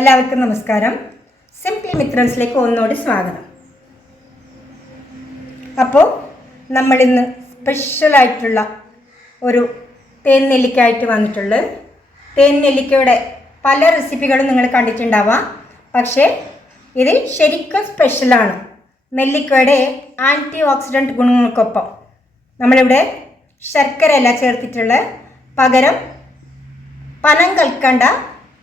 എല്ലാവർക്കും നമസ്കാരം. സിംപ്ലി മിത്രൻസിലേക്ക് ഒന്നോട് സ്വാഗതം. അപ്പോൾ നമ്മളിന്ന് സ്പെഷ്യലായിട്ടുള്ള ഒരു തേൻ നെല്ലിക്കായിട്ട് വന്നിട്ടുള്ളത്. തേൻ നെല്ലിക്കയുടെ പല റെസിപ്പികളും നിങ്ങൾ കണ്ടിട്ടുണ്ടാവാം. പക്ഷേ ഇത് ശരിക്കും സ്പെഷ്യലാണ് നെല്ലിക്കയുടെ ആന്റി ഓക്സിഡന്റ് ഗുണങ്ങൾക്കൊപ്പം നമ്മളിവിടെ ശർക്കരയല്ല ചേർത്തിട്ടുള്ളത് പകരം പനം കൽക്കണ്ട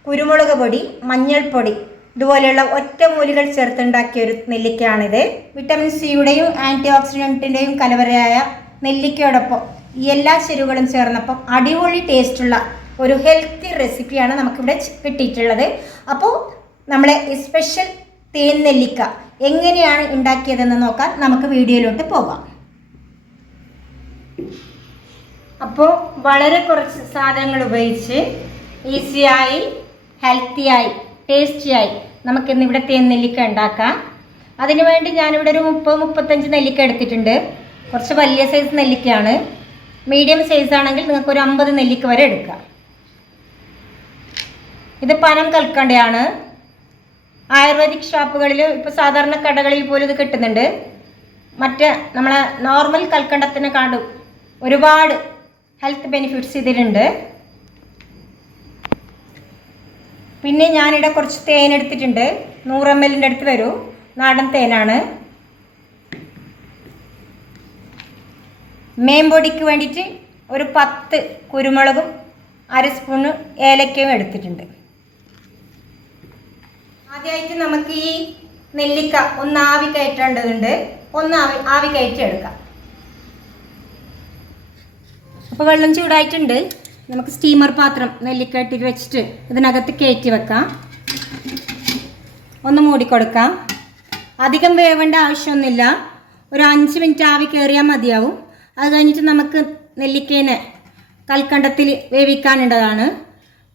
കുരുമുളക് പൊടി മഞ്ഞൾപ്പൊടി ഇതുപോലെയുള്ള ഒറ്റമൂലികൾ ചേർത്തുണ്ടാക്കിയ ഒരു നെല്ലിക്കയാണിത്. വിറ്റമിൻ സിയുടെയും ആന്റി ഓക്സിഡന്റിന്റെയും കലവറയായ നെല്ലിക്കയോടൊപ്പം എല്ലാ ചേരുവകളും ചേർന്നപ്പം അടിപൊളി ടേസ്റ്റുള്ള ഒരു ഹെൽത്തി റെസിപ്പിയാണ് നമുക്കിവിടെ കിട്ടിയിട്ടുള്ളത്. അപ്പോൾ നമ്മളെ സ്പെഷ്യൽ തേൻ നെല്ലിക്ക എങ്ങനെയാണ് ഉണ്ടാക്കിയതെന്ന് നോക്കാൻ നമുക്ക് വീഡിയോയിലോട്ട് പോകാം. അപ്പോൾ വളരെ കുറച്ച് സാധനങ്ങൾ ഉപയോഗിച്ച് ഈസിയായി ഹെൽത്തിയായി ടേസ്റ്റിയായി നമുക്കിന്ന് ഇവിടെ തേൻ നെല്ലിക്ക ഉണ്ടാക്കാം. അതിനുവേണ്ടി ഞാനിവിടെ ഒരു മുപ്പത് മുപ്പത്തഞ്ച് നെല്ലിക്ക എടുത്തിട്ടുണ്ട്. കുറച്ച് വലിയ സൈസ് നെല്ലിക്കയാണ്. മീഡിയം സൈസ് ആണെങ്കിൽ നിങ്ങൾക്ക് ഒരു അമ്പത് നെല്ലിക്ക വരെ എടുക്കാം. ഇത് പനം കൽക്കണ്ടയാണ്. ആയുർവേദിക് ഷോപ്പുകളിൽ ഇപ്പോൾ സാധാരണ കടകളിൽ പോലും ഇത് കിട്ടുന്നുണ്ട്. മറ്റ് നമ്മളെ നോർമൽ കൽക്കണ്ടത്തിനെ കാണും ഒരുപാട് ഹെൽത്ത് ബെനിഫിറ്റ്സ് ഇതിലുണ്ട്. പിന്നെ ഞാനിവിടെ കുറച്ച് തേൻ എടുത്തിട്ടുണ്ട്. നൂറ് എം എല്ലിന്റെ അടുത്ത് വരൂ. നാടൻ തേനാണ്. മേമ്പൊടിക്ക് വേണ്ടിയിട്ട് ഒരു പത്ത് കുരുമുളകും അര സ്പൂണ് ഏലക്കയും എടുത്തിട്ടുണ്ട്. ആദ്യമായിട്ട് നമുക്ക് ഈ നെല്ലിക്ക ഒന്ന് ആവി കയറ്റേണ്ടതുണ്ട്. ഒന്ന് ആവി ആവി കയറ്റി എടുക്കാം അപ്പോൾ വെള്ളം ചൂടായിട്ടുണ്ട്. നമുക്ക് സ്റ്റീമർ പാത്രം നെല്ലിക്കട്ടി വെച്ചിട്ട് ഇതിനകത്ത് കയറ്റി വെക്കാം. ഒന്ന് മൂടിക്കൊടുക്കാം അധികം വേവേണ്ട ആവശ്യമൊന്നുമില്ല. ഒരു അഞ്ച് മിനിറ്റ് ആവി കയറിയാൽ മതിയാവും. അത് കഴിഞ്ഞിട്ട് നമുക്ക് നെല്ലിക്കേനെ കൽക്കണ്ടത്തിൽ വേവിക്കാനുള്ളതാണ്.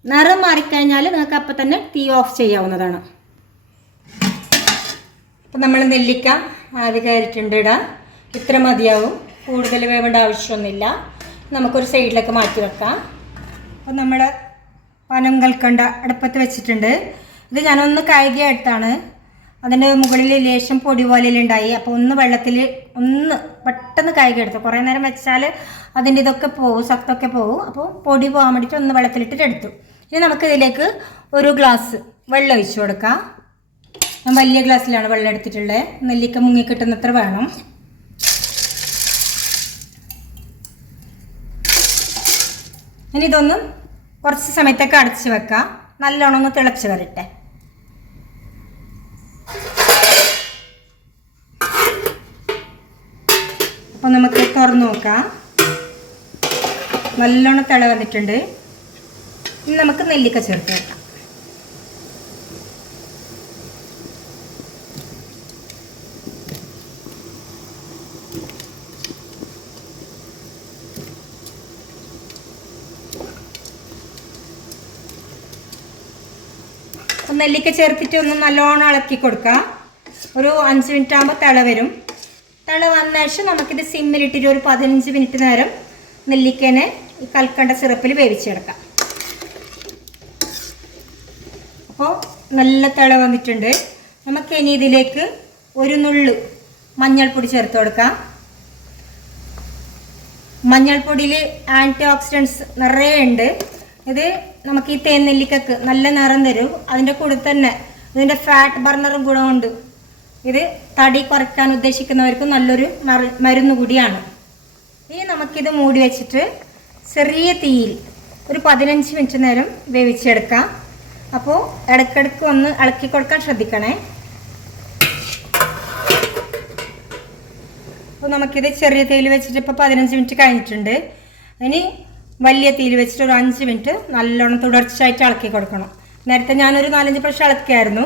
നിറം മാറിക്കഴിഞ്ഞാൽ നിങ്ങൾക്ക് അപ്പം തന്നെ തീ ഓഫ് ചെയ്യാവുന്നതാണ്. അപ്പം നമ്മൾ നെല്ലിക്ക ആവി കയറിയിട്ടുണ്ട് ഇടാം. ഇത്ര മതിയാവും. കൂടുതൽ വേവേണ്ട ആവശ്യമൊന്നുമില്ല. നമുക്കൊരു സൈഡിലേക്ക് മാറ്റി വെക്കാം. അപ്പം നമ്മൾ പനം കൽക്കണ്ട അടുപ്പത്ത് വെച്ചിട്ടുണ്ട്. ഇത് ഞാനൊന്ന് കഴുകിയ എടുത്താണ് അതിന്റെ മുകളിൽ ലേശം പൊടി പോലെ ഉണ്ടായി. അപ്പോൾ ഒന്ന് വെള്ളത്തിൽ ഒന്ന് പെട്ടെന്ന് കഴുകി എടുത്തു കുറേ നേരം വെച്ചാൽ അതിന്റെ ഇതൊക്കെ പോകും സത്തൊക്കെ പോകും അപ്പോൾ പൊടി പോകാൻ വേണ്ടിയിട്ട് ഒന്ന് വെള്ളത്തിലിട്ടിട്ട് എടുത്തു. ഇനി നമുക്ക് ഇതിലേക്ക് ഒരു ഗ്ലാസ് വെള്ളം ഒഴിച്ചു കൊടുക്കാം. ഞാൻ വലിയ ഗ്ലാസ്സിലാണ് വെള്ളം എടുത്തിട്ടുള്ളത്. നെല്ലിക്ക മുങ്ങി കിട്ടുന്നത്ര വേണം. ഇനി ഇതൊന്ന് കുറച്ച് സമയത്തേക്ക് അടച്ച് വെക്കാം. നല്ലോണം ഒന്ന് തിളച്ച് വരട്ടെ. അപ്പോൾ നമുക്ക് തുറന്ന് നോക്കാം. നല്ലോണം തിള വന്നിട്ടുണ്ട്. ഇനി നമുക്ക് നെല്ലിക്ക ചേർത്ത് വെക്കാം. നെല്ലിക്ക ചേർത്തിട്ട് ഒന്ന് നല്ലോണം ഇളക്കി കൊടുക്കുക ഒരു അഞ്ച് മിനിറ്റ് ആകുമ്പോൾ തിള വരും. തിള വന്ന ശേഷം നമുക്കിത് സിമ്മിലിട്ടിട്ട് ഒരു പതിനഞ്ച് മിനിറ്റ് നേരം നെല്ലിക്കനെ ഈ കൽക്കണ്ട സിറപ്പിൽ വേവിച്ചെടുക്കാം. അപ്പോൾ നല്ല തിള വന്നിട്ടുണ്ട്. നമുക്ക് ഇനി ഇതിലേക്ക് ഒരു നുള്ളു മഞ്ഞൾപ്പൊടി ചേർത്ത് കൊടുക്കാം. മഞ്ഞൾപ്പൊടിയിൽ ആന്റി ഓക്സിഡൻസ് നിറയെ ഉണ്ട്. ഇത് നമുക്ക് ഈ തേൻ നെല്ലിക്കക്ക് നല്ല നിറം തരും. അതിന്റെ കൂടെ തന്നെ ഇതിന്റെ ഫാറ്റ് ബർണറും ഗുണമുണ്ട് ഇത് തടി കുറയ്ക്കാൻ ഉദ്ദേശിക്കുന്നവർക്ക് നല്ലൊരു മരുന്ന് കൂടിയാണ്. ഇനി നമുക്കിത് മൂടി വെച്ചിട്ട് ചെറിയ തീയിൽ ഒരു പതിനഞ്ച് മിനിറ്റ് നേരം വേവിച്ചെടുക്കാം. അപ്പോൾ ഇടയ്ക്കിടയ്ക്ക് ഒന്ന് ഇളക്കി കൊടുക്കാൻ ശ്രദ്ധിക്കണേ. അപ്പോൾ നമുക്കിത് ചെറിയ തീയിൽ വെച്ചിട്ട് ഇപ്പോൾ പതിനഞ്ച് മിനിറ്റ് കഴിഞ്ഞിട്ടുണ്ട്. ഇനി വലിയ തീയിൽ വെച്ചിട്ട് ഒരു അഞ്ച് മിനിറ്റ് നല്ലോണം തുടർച്ചയായിട്ട് ഇളക്കി കൊടുക്കണം. നേരത്തെ ഞാനൊരു നാലഞ്ച് പ്രാവശ്യം ഇളക്കിയായിരുന്നു.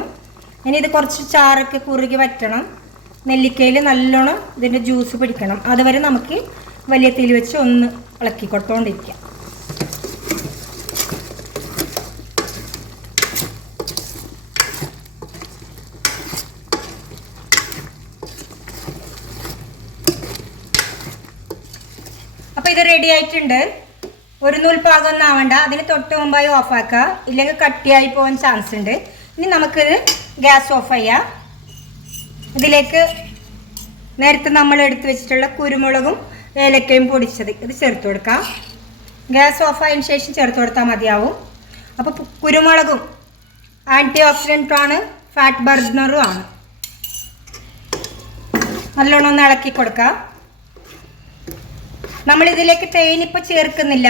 ഇനി ഇത് കുറച്ച് ചാറൊക്കെ കുറുകി വറ്റണം. നെല്ലിക്കയിൽ നല്ലോണം ഇതിന്റെ ജ്യൂസ് പിടിക്കണം. അതുവരെ നമുക്ക് വലിയ തീയിൽ വെച്ച് ഒന്ന് ഇളക്കി കൊടുത്തോണ്ടിരിക്കാം. അപ്പോൾ ഇത് റെഡി ആയിട്ടുണ്ട്. ഒരു നൂൽ പാകം ഒന്നും ആവണ്ട അതിന് തൊട്ട് മുമ്പായി ഓഫാക്കുക ഇല്ലെങ്കിൽ കട്ടിയായി പോകാൻ ചാൻസ് ഉണ്ട്. ഇനി നമുക്കിത് ഗ്യാസ് ഓഫ് ചെയ്യാം. ഇതിലേക്ക് നേരത്തെ നമ്മൾ എടുത്തു വെച്ചിട്ടുള്ള കുരുമുളകും ഏലക്കയും പൊടിച്ചത് ഇത് ചേർത്ത് കൊടുക്കാം. ഗ്യാസ് ഓഫ് ആയതിനു ശേഷം ചേർത്ത് കൊടുത്താൽ മതിയാവും. അപ്പോൾ കുരുമുളകും ആന്റി ഓക്സിഡന്റുമാണ് ഫാറ്റ് ബർണറും ആണ്. നല്ലോണം ഒന്ന് ഇളക്കി കൊടുക്കാം. നമ്മൾ ഇതിലേക്ക് തേൻ ഇപ്പോൾ ചേർക്കുന്നില്ല.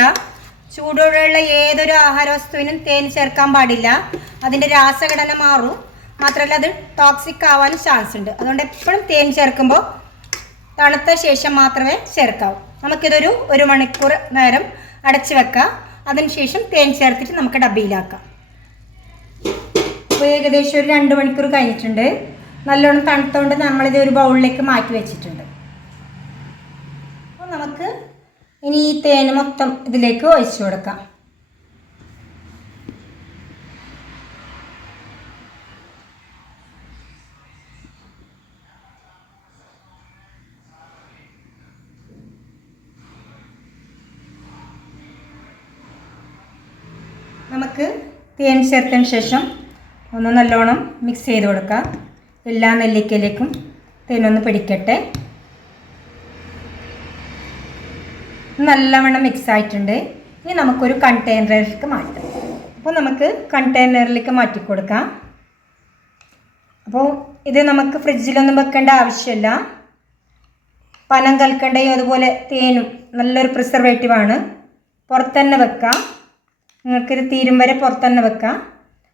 ചൂടോടെയുള്ള ഏതൊരു ആഹാര വസ്തുവിനും തേൻ ചേർക്കാൻ പാടില്ല. അതിന്റെ രാസഘടന മാറും. മാത്രമല്ല അത് ടോക്സിക് ആവാനും ചാൻസ് ഉണ്ട്. അതുകൊണ്ട് എപ്പോഴും തേൻ ചേർക്കുമ്പോൾ തണുത്ത ശേഷം മാത്രമേ ചേർക്കാവൂ. നമുക്കിതൊരു ഒരു മണിക്കൂർ നേരം അടച്ചു വെക്കാം. അതിനുശേഷം തേൻ ചേർത്തിട്ട് നമുക്ക് ഡബ്ബയിലാക്കാം. ഇപ്പോൾ ഏകദേശം ഒരു രണ്ട് മണിക്കൂർ കഴിഞ്ഞിട്ടുണ്ട്. നല്ലോണം തണുത്തോണ്ട് നമ്മളിത് ഒരു ബൗളിലേക്ക് മാറ്റി വെച്ചിട്ടുണ്ട്. അപ്പോൾ നമുക്ക് ഇനി ഈ തേൻ മൊത്തം ഇതിലേക്ക് ഒഴിച്ചു കൊടുക്കാം. നമുക്ക് തേൻ ചേർത്തതിന് ശേഷം ഒന്ന് നല്ലോണം മിക്സ് ചെയ്ത് കൊടുക്കാം. എല്ലാ നെല്ലിക്കയിലേക്കും തേനൊന്ന് പിടിക്കട്ടെ. നല്ലവണ്ണം മിക്സ് ആയിട്ടുണ്ട്. ഇനി നമുക്കൊരു കണ്ടെയ്നറിലേക്ക് മാറ്റാം. അപ്പോൾ നമുക്ക് കണ്ടെയ്നറിലേക്ക് മാറ്റി കൊടുക്കാം അപ്പോൾ ഇത് നമുക്ക് ഫ്രിഡ്ജിലൊന്നും വെക്കേണ്ട ആവശ്യമില്ല. പനം കൽക്കണ്ടയും അതുപോലെ തേനും നല്ലൊരു പ്രിസർവേറ്റീവാണ് പുറത്തന്നെ വെക്കാം. നിങ്ങൾക്കൊരു തീരും വരെ പുറത്തന്നെ വെക്കാം.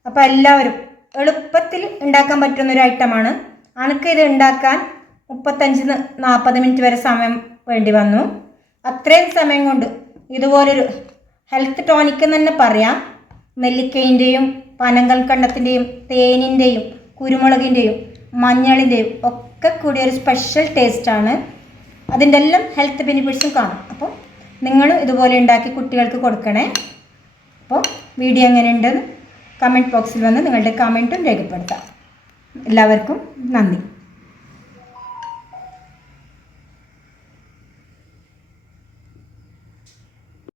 അപ്പോൾ എല്ലാവരും എളുപ്പത്തിൽ ഉണ്ടാക്കാൻ പറ്റുന്ന ഒരു ഐറ്റമാണ് അനക്ക് ഇത് ഉണ്ടാക്കാൻ മുപ്പത്തഞ്ച് നാൽപ്പത് മിനിറ്റ് വരെ സമയം വേണ്ടി വന്നു. അത്രയും സമയം കൊണ്ട് ഇതുപോലൊരു ഹെൽത്ത് ടോണിക് എന്ന് തന്നെ പറയാം. നെല്ലിക്കയിന്റെയും പനങ്കൽക്കണ്ടത്തിന്റെയും തേനിന്റെയും കുരുമുളകിന്റെയും മഞ്ഞളിന്റെയും ഒക്കെ കൂടിയ ഒരു സ്പെഷ്യൽ ടേസ്റ്റാണ് അതിന്റെ എല്ലാം ഹെൽത്ത് ബെനിഫിറ്റ്സും കാണും. അപ്പോൾ നിങ്ങളും ഇതുപോലെ ഉണ്ടാക്കി കുട്ടികൾക്ക് കൊടുക്കണേ. അപ്പോൾ വീഡിയോ എങ്ങനെ എങ്ങനെയുണ്ടെന്ന് കമന്റ് ബോക്സിൽ വന്ന് നിങ്ങളുടെ കമന്റും രേഖപ്പെടുത്താം. എല്ലാവർക്കും നന്ദി.